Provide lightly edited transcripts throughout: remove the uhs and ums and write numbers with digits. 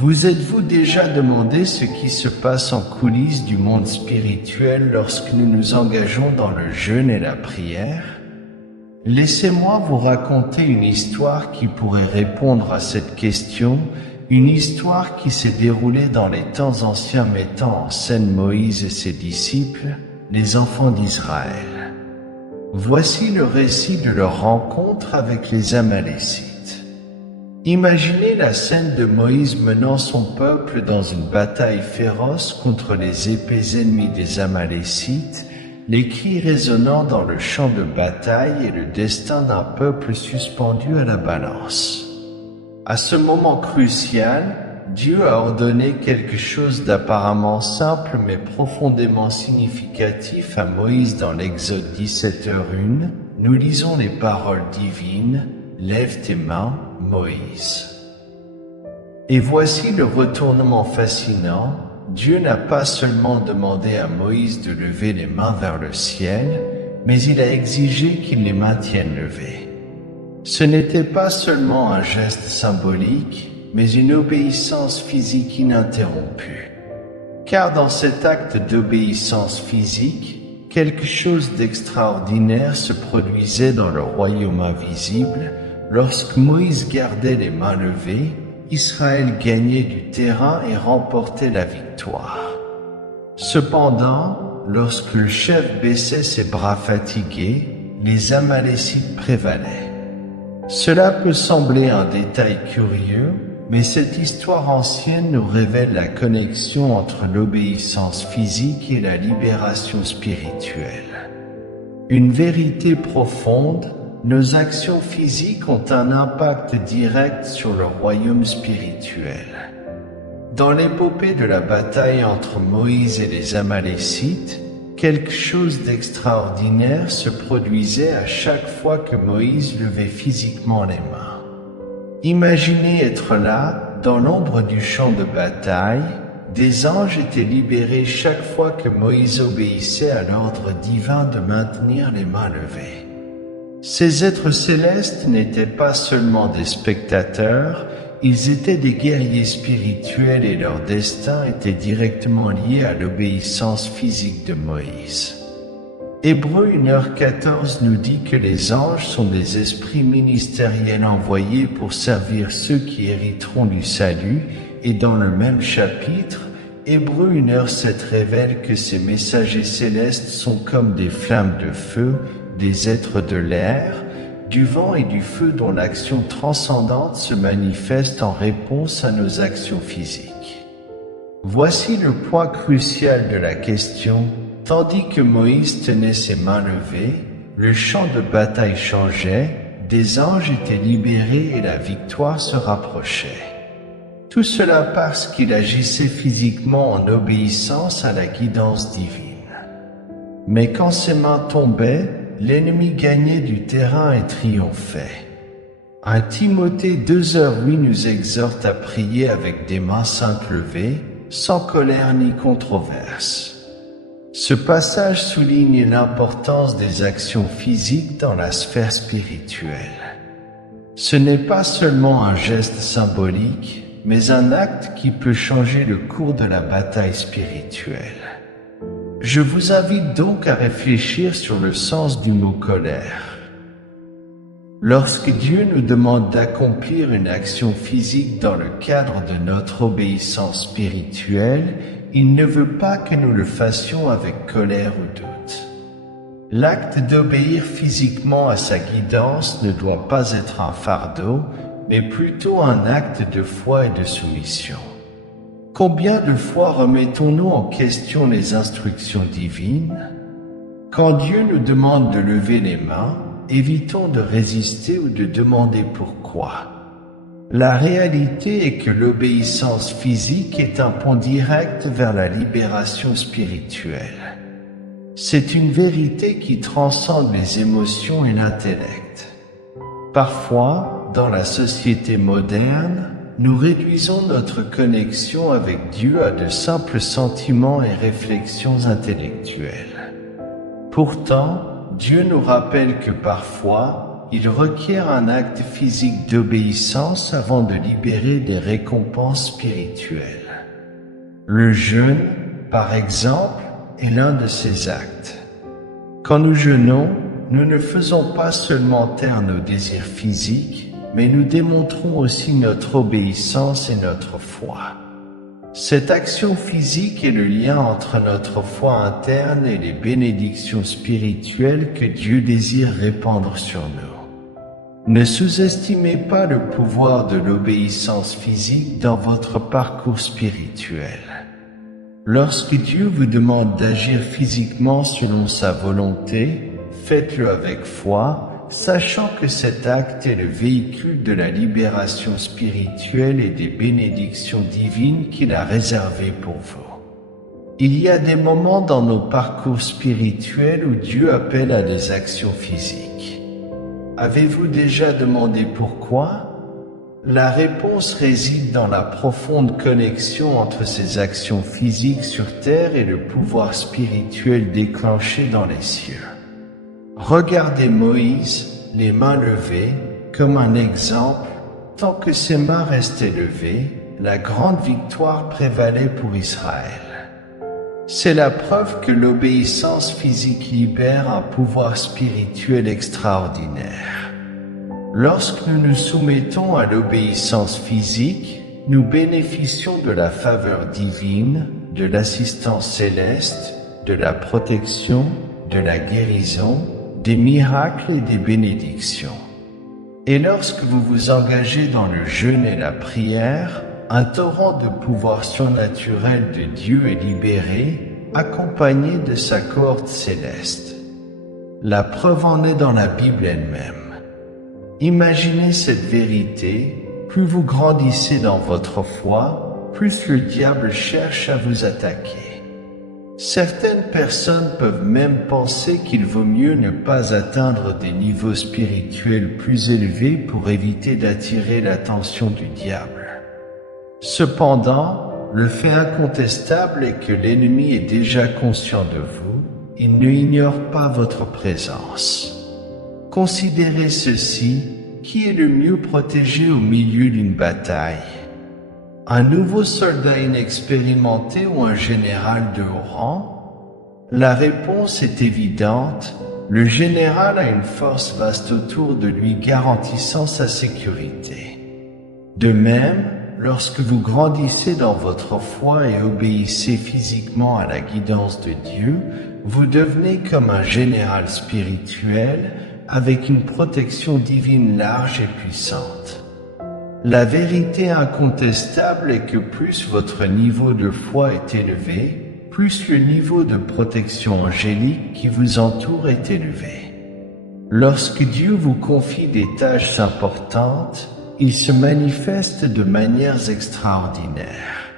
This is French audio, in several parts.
Vous êtes-vous déjà demandé ce qui se passe en coulisses du monde spirituel lorsque nous nous engageons dans le jeûne et la prière? Laissez-moi vous raconter une histoire qui pourrait répondre à cette question, une histoire qui s'est déroulée dans les temps anciens mettant en scène Moïse et ses disciples, les enfants d'Israël. Voici le récit de leur rencontre avec les Amalécites. Imaginez la scène de Moïse menant son peuple dans une bataille féroce contre les épais ennemis des Amalécites, les cris résonnant dans le champ de bataille et le destin d'un peuple suspendu à la balance. À ce moment crucial, Dieu a ordonné quelque chose d'apparemment simple mais profondément significatif à Moïse dans l'Exode 17h1. Nous lisons les paroles divines. Lève tes mains, Moïse. Et voici le retournement fascinant. Dieu n'a pas seulement demandé à Moïse de lever les mains vers le ciel, mais il a exigé qu'il les maintienne levées. Ce n'était pas seulement un geste symbolique, mais une obéissance physique ininterrompue. Car dans cet acte d'obéissance physique, quelque chose d'extraordinaire se produisait dans le royaume invisible. Lorsque Moïse gardait les mains levées, Israël gagnait du terrain et remportait la victoire. Cependant, lorsque le chef baissait ses bras fatigués, les Amalécites prévalaient. Cela peut sembler un détail curieux, mais cette histoire ancienne nous révèle la connexion entre l'obéissance physique et la libération spirituelle. Une vérité profonde. Nos actions physiques ont un impact direct sur le royaume spirituel. Dans l'épopée de la bataille entre Moïse et les Amalécites, quelque chose d'extraordinaire se produisait à chaque fois que Moïse levait physiquement les mains. Imaginez être là, dans l'ombre du champ de bataille, des anges étaient libérés chaque fois que Moïse obéissait à l'ordre divin de maintenir les mains levées. Ces êtres célestes n'étaient pas seulement des spectateurs, ils étaient des guerriers spirituels et leur destin était directement lié à l'obéissance physique de Moïse. Hébreux 1h14 nous dit que les anges sont des esprits ministériels envoyés pour servir ceux qui hériteront du salut, et dans le même chapitre, Hébreux 1h7 révèle que ces messagers célestes sont comme des flammes de feu, des êtres de l'air, du vent et du feu dont l'action transcendante se manifeste en réponse à nos actions physiques. Voici le point crucial de la question. Tandis que Moïse tenait ses mains levées, le champ de bataille changeait, des anges étaient libérés et la victoire se rapprochait. Tout cela parce qu'il agissait physiquement en obéissance à la guidance divine. Mais quand ses mains tombaient, l'ennemi gagnait du terrain et triomphait. 1 Timothée 2h8 nous exhorte à prier avec des mains saintes levées, sans colère ni controverse. Ce passage souligne l'importance des actions physiques dans la sphère spirituelle. Ce n'est pas seulement un geste symbolique, mais un acte qui peut changer le cours de la bataille spirituelle. Je vous invite donc à réfléchir sur le sens du mot colère. Lorsque Dieu nous demande d'accomplir une action physique dans le cadre de notre obéissance spirituelle, il ne veut pas que nous le fassions avec colère ou doute. L'acte d'obéir physiquement à sa guidance ne doit pas être un fardeau, mais plutôt un acte de foi et de soumission. Combien de fois remettons-nous en question les instructions divines? Quand Dieu nous demande de lever les mains, évitons de résister ou de demander pourquoi. La réalité est que l'obéissance physique est un pont direct vers la libération spirituelle. C'est une vérité qui transcende les émotions et l'intellect. Parfois, dans la société moderne, nous réduisons notre connexion avec Dieu à de simples sentiments et réflexions intellectuelles. Pourtant, Dieu nous rappelle que parfois, il requiert un acte physique d'obéissance avant de libérer des récompenses spirituelles. Le jeûne, par exemple, est l'un de ces actes. Quand nous jeûnons, nous ne faisons pas seulement taire nos désirs physiques, mais nous démontrons aussi notre obéissance et notre foi. Cette action physique est le lien entre notre foi interne et les bénédictions spirituelles que Dieu désire répandre sur nous. Ne sous-estimez pas le pouvoir de l'obéissance physique dans votre parcours spirituel. Lorsque Dieu vous demande d'agir physiquement selon sa volonté, faites-le avec foi, sachant que cet acte est le véhicule de la libération spirituelle et des bénédictions divines qu'il a réservées pour vous. Il y a des moments dans nos parcours spirituels où Dieu appelle à des actions physiques. Avez-vous déjà demandé pourquoi? La réponse réside dans la profonde connexion entre ces actions physiques sur terre et le pouvoir spirituel déclenché dans les cieux. Regardez Moïse, les mains levées, comme un exemple. Tant que ses mains restaient levées, la grande victoire prévalait pour Israël. C'est la preuve que l'obéissance physique libère un pouvoir spirituel extraordinaire. Lorsque nous nous soumettons à l'obéissance physique, nous bénéficions de la faveur divine, de l'assistance céleste, de la protection, de la guérison, des miracles et des bénédictions. Et lorsque vous vous engagez dans le jeûne et la prière, un torrent de pouvoir surnaturel de Dieu est libéré, accompagné de sa cohorte céleste. La preuve en est dans la Bible elle-même. Imaginez cette vérité, plus vous grandissez dans votre foi, plus le diable cherche à vous attaquer. Certaines personnes peuvent même penser qu'il vaut mieux ne pas atteindre des niveaux spirituels plus élevés pour éviter d'attirer l'attention du diable. Cependant, le fait incontestable est que l'ennemi est déjà conscient de vous, il ne ignore pas votre présence. Considérez ceci, qui est le mieux protégé au milieu d'une bataille? Un nouveau soldat inexpérimenté ou un général de haut rang? La réponse est évidente, le général a une force vaste autour de lui garantissant sa sécurité. De même, lorsque vous grandissez dans votre foi et obéissez physiquement à la guidance de Dieu, vous devenez comme un général spirituel, avec une protection divine large et puissante. La vérité incontestable est que plus votre niveau de foi est élevé, plus le niveau de protection angélique qui vous entoure est élevé. Lorsque Dieu vous confie des tâches importantes, il se manifeste de manières extraordinaires.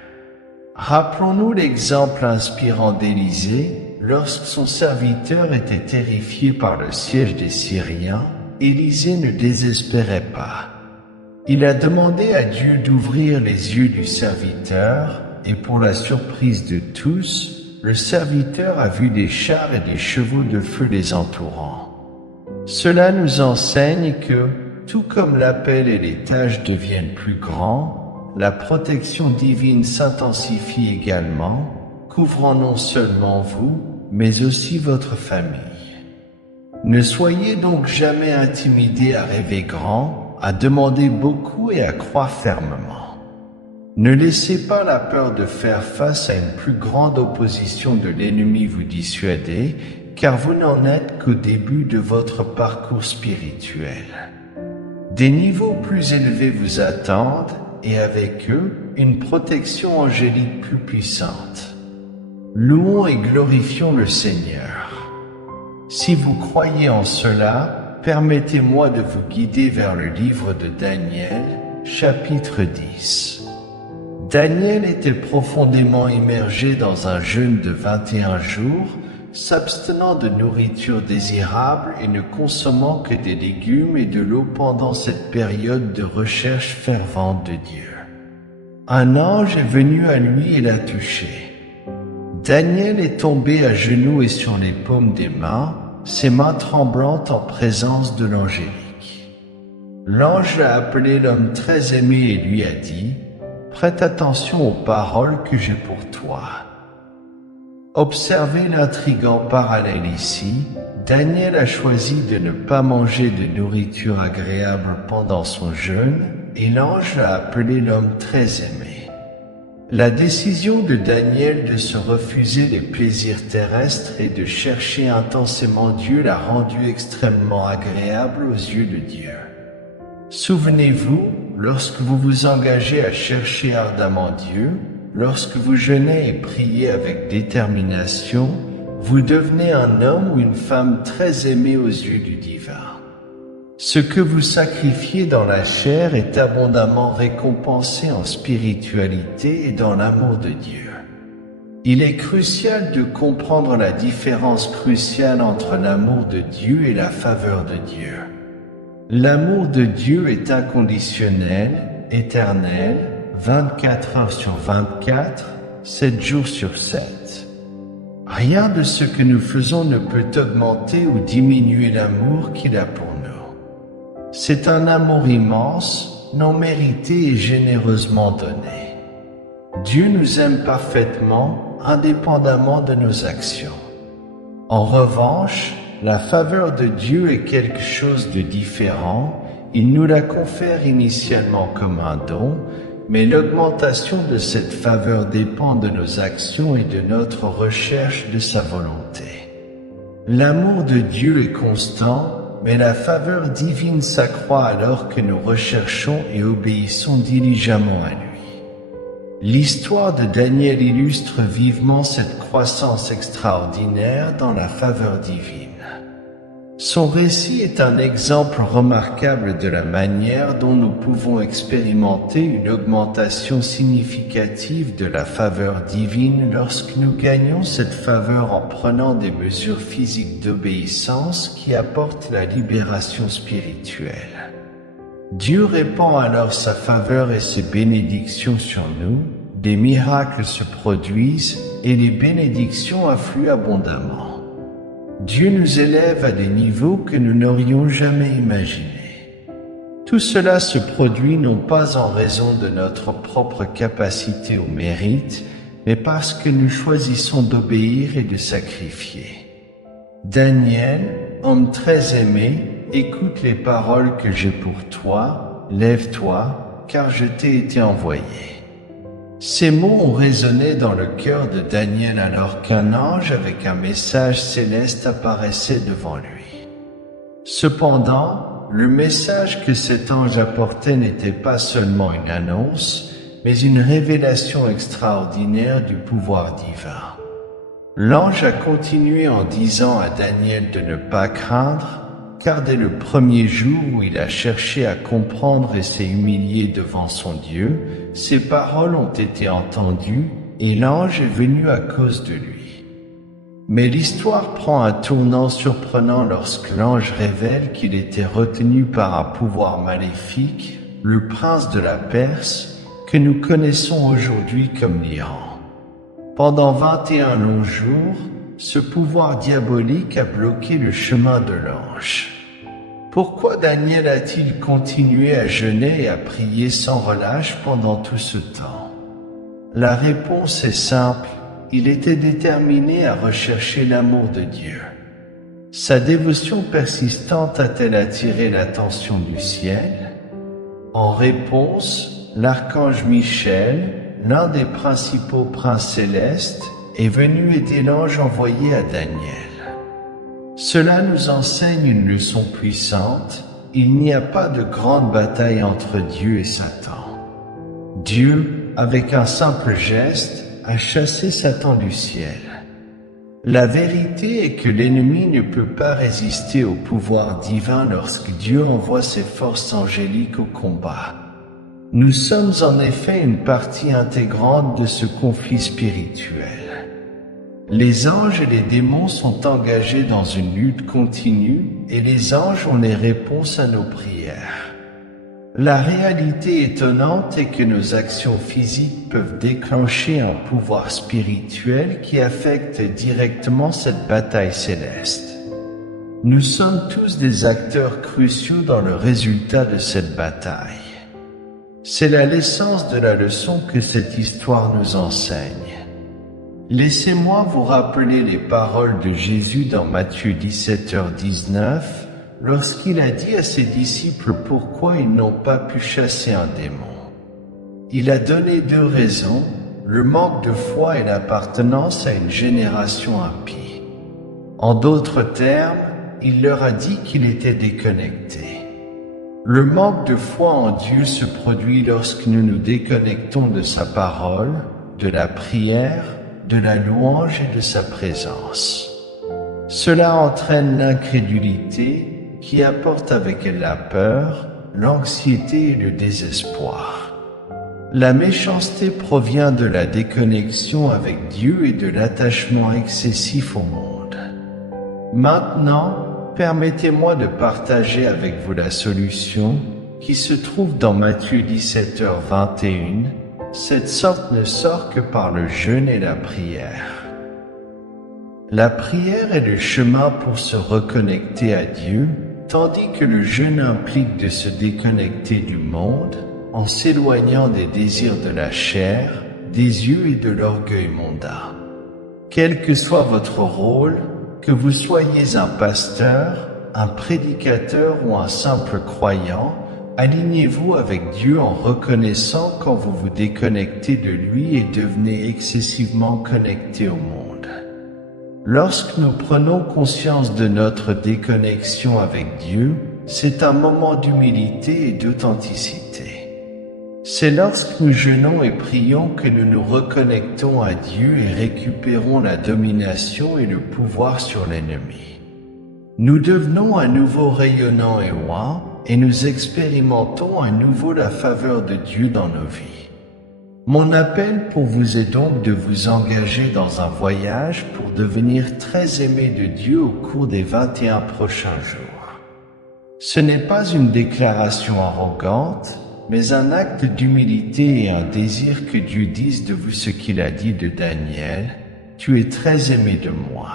Rappelons-nous l'exemple inspirant d'Élisée. Lorsque son serviteur était terrifié par le siège des Syriens, Élisée ne désespérait pas. Il a demandé à Dieu d'ouvrir les yeux du serviteur, et pour la surprise de tous, le serviteur a vu des chars et des chevaux de feu les entourant. Cela nous enseigne que, tout comme l'appel et les tâches deviennent plus grands, la protection divine s'intensifie également, couvrant non seulement vous, mais aussi votre famille. Ne soyez donc jamais intimidés à rêver grand, à demander beaucoup et à croire fermement. Ne laissez pas la peur de faire face à une plus grande opposition de l'ennemi vous dissuader, car vous n'en êtes qu'au début de votre parcours spirituel. Des niveaux plus élevés vous attendent, et avec eux, une protection angélique plus puissante. Louons et glorifions le Seigneur. Si vous croyez en cela, permettez-moi de vous guider vers le livre de Daniel, chapitre 10. Daniel était profondément immergé dans un jeûne de 21 jours, s'abstenant de nourriture désirable et ne consommant que des légumes et de l'eau pendant cette période de recherche fervente de Dieu. Un ange est venu à lui et l'a touché. Daniel est tombé à genoux et sur les paumes des mains, ses mains tremblantes en présence de l'angélique. L'ange a appelé l'homme très aimé et lui a dit, « Prête attention aux paroles que j'ai pour toi. » Observez l'intrigant parallèle ici. Daniel a choisi de ne pas manger de nourriture agréable pendant son jeûne et l'ange a appelé l'homme très aimé. La décision de Daniel de se refuser les plaisirs terrestres et de chercher intensément Dieu l'a rendu extrêmement agréable aux yeux de Dieu. Souvenez-vous, lorsque vous vous engagez à chercher ardemment Dieu, lorsque vous jeûnez et priez avec détermination, vous devenez un homme ou une femme très aimé aux yeux du divin. Ce que vous sacrifiez dans la chair est abondamment récompensé en spiritualité et dans l'amour de Dieu. Il est crucial de comprendre la différence cruciale entre l'amour de Dieu et la faveur de Dieu. L'amour de Dieu est inconditionnel, éternel, 24 heures sur 24, 7 jours sur 7. Rien de ce que nous faisons ne peut augmenter ou diminuer l'amour qu'il a pour nous. C'est un amour immense, non mérité et généreusement donné. Dieu nous aime parfaitement, indépendamment de nos actions. En revanche, la faveur de Dieu est quelque chose de différent. Il nous la confère initialement comme un don, mais l'augmentation de cette faveur dépend de nos actions et de notre recherche de sa volonté. L'amour de Dieu est constant, mais la faveur divine s'accroît alors que nous recherchons et obéissons diligemment à lui. L'histoire de Daniel illustre vivement cette croissance extraordinaire dans la faveur divine. Son récit est un exemple remarquable de la manière dont nous pouvons expérimenter une augmentation significative de la faveur divine lorsque nous gagnons cette faveur en prenant des mesures physiques d'obéissance qui apportent la libération spirituelle. Dieu répand alors sa faveur et ses bénédictions sur nous, des miracles se produisent et les bénédictions affluent abondamment. Dieu nous élève à des niveaux que nous n'aurions jamais imaginés. Tout cela se produit non pas en raison de notre propre capacité au mérite, mais parce que nous choisissons d'obéir et de sacrifier. Daniel, homme très aimé, écoute les paroles que j'ai pour toi, lève-toi, car je t'ai été envoyé. Ces mots ont résonné dans le cœur de Daniel alors qu'un ange avec un message céleste apparaissait devant lui. Cependant, le message que cet ange apportait n'était pas seulement une annonce, mais une révélation extraordinaire du pouvoir divin. L'ange a continué en disant à Daniel de ne pas craindre, car dès le premier jour où il a cherché à comprendre et s'est humilié devant son Dieu, ses paroles ont été entendues et l'ange est venu à cause de lui. Mais l'histoire prend un tournant surprenant lorsque l'ange révèle qu'il était retenu par un pouvoir maléfique, le prince de la Perse, que nous connaissons aujourd'hui comme l'Iran. Pendant 21 longs jours, ce pouvoir diabolique a bloqué le chemin de l'ange. Pourquoi Daniel a-t-il continué à jeûner et à prier sans relâche pendant tout ce temps? La réponse est simple, il était déterminé à rechercher l'amour de Dieu. Sa dévotion persistante a-t-elle attiré l'attention du ciel? En réponse, l'archange Michel, l'un des principaux princes célestes, est venu aider l'ange envoyé à Daniel. Cela nous enseigne une leçon puissante, il n'y a pas de grande bataille entre Dieu et Satan. Dieu, avec un simple geste, a chassé Satan du ciel. La vérité est que l'ennemi ne peut pas résister au pouvoir divin lorsque Dieu envoie ses forces angéliques au combat. Nous sommes en effet une partie intégrante de ce conflit spirituel. Les anges et les démons sont engagés dans une lutte continue et les anges ont les réponses à nos prières. La réalité étonnante est que nos actions physiques peuvent déclencher un pouvoir spirituel qui affecte directement cette bataille céleste. Nous sommes tous des acteurs cruciaux dans le résultat de cette bataille. C'est l'essence de la leçon que cette histoire nous enseigne. Laissez-moi vous rappeler les paroles de Jésus dans Matthieu 17h19, lorsqu'il a dit à ses disciples pourquoi ils n'ont pas pu chasser un démon. Il a donné 2 raisons, le manque de foi et l'appartenance à une génération impie. En d'autres termes, il leur a dit qu'il était déconnecté. Le manque de foi en Dieu se produit lorsque nous nous déconnectons de sa parole, de la prière, de la louange et de sa présence. Cela entraîne l'incrédulité qui apporte avec elle la peur, l'anxiété et le désespoir. La méchanceté provient de la déconnexion avec Dieu et de l'attachement excessif au monde. Maintenant, permettez-moi de partager avec vous la solution qui se trouve dans Matthieu 17h21. Cette sorte ne sort que par le jeûne et la prière. La prière est le chemin pour se reconnecter à Dieu, tandis que le jeûne implique de se déconnecter du monde en s'éloignant des désirs de la chair, des yeux et de l'orgueil mondain. Quel que soit votre rôle, que vous soyez un pasteur, un prédicateur ou un simple croyant, alignez-vous avec Dieu en reconnaissant quand vous vous déconnectez de lui et devenez excessivement connecté au monde. Lorsque nous prenons conscience de notre déconnexion avec Dieu, c'est un moment d'humilité et d'authenticité. C'est lorsque nous jeûnons et prions que nous nous reconnectons à Dieu et récupérons la domination et le pouvoir sur l'ennemi. Nous devenons à nouveau rayonnants et loin, et nous expérimentons à nouveau la faveur de Dieu dans nos vies. Mon appel pour vous est donc de vous engager dans un voyage pour devenir très aimé de Dieu au cours des 21 prochains jours. Ce n'est pas une déclaration arrogante, mais un acte d'humilité et un désir que Dieu dise de vous ce qu'il a dit de Daniel, « Tu es très aimé de moi ».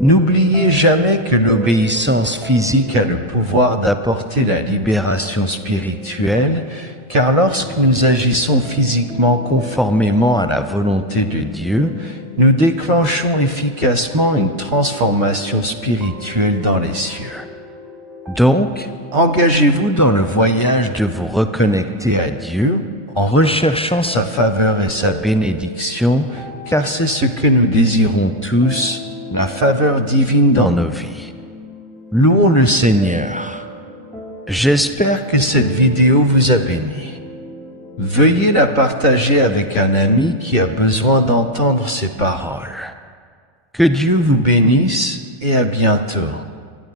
N'oubliez jamais que l'obéissance physique a le pouvoir d'apporter la libération spirituelle, car lorsque nous agissons physiquement conformément à la volonté de Dieu, nous déclenchons efficacement une transformation spirituelle dans les cieux. Donc, engagez-vous dans le voyage de vous reconnecter à Dieu en recherchant sa faveur et sa bénédiction, car c'est ce que nous désirons tous, la faveur divine dans nos vies. Louons le Seigneur. J'espère que cette vidéo vous a béni. Veuillez la partager avec un ami qui a besoin d'entendre ces paroles. Que Dieu vous bénisse et à bientôt.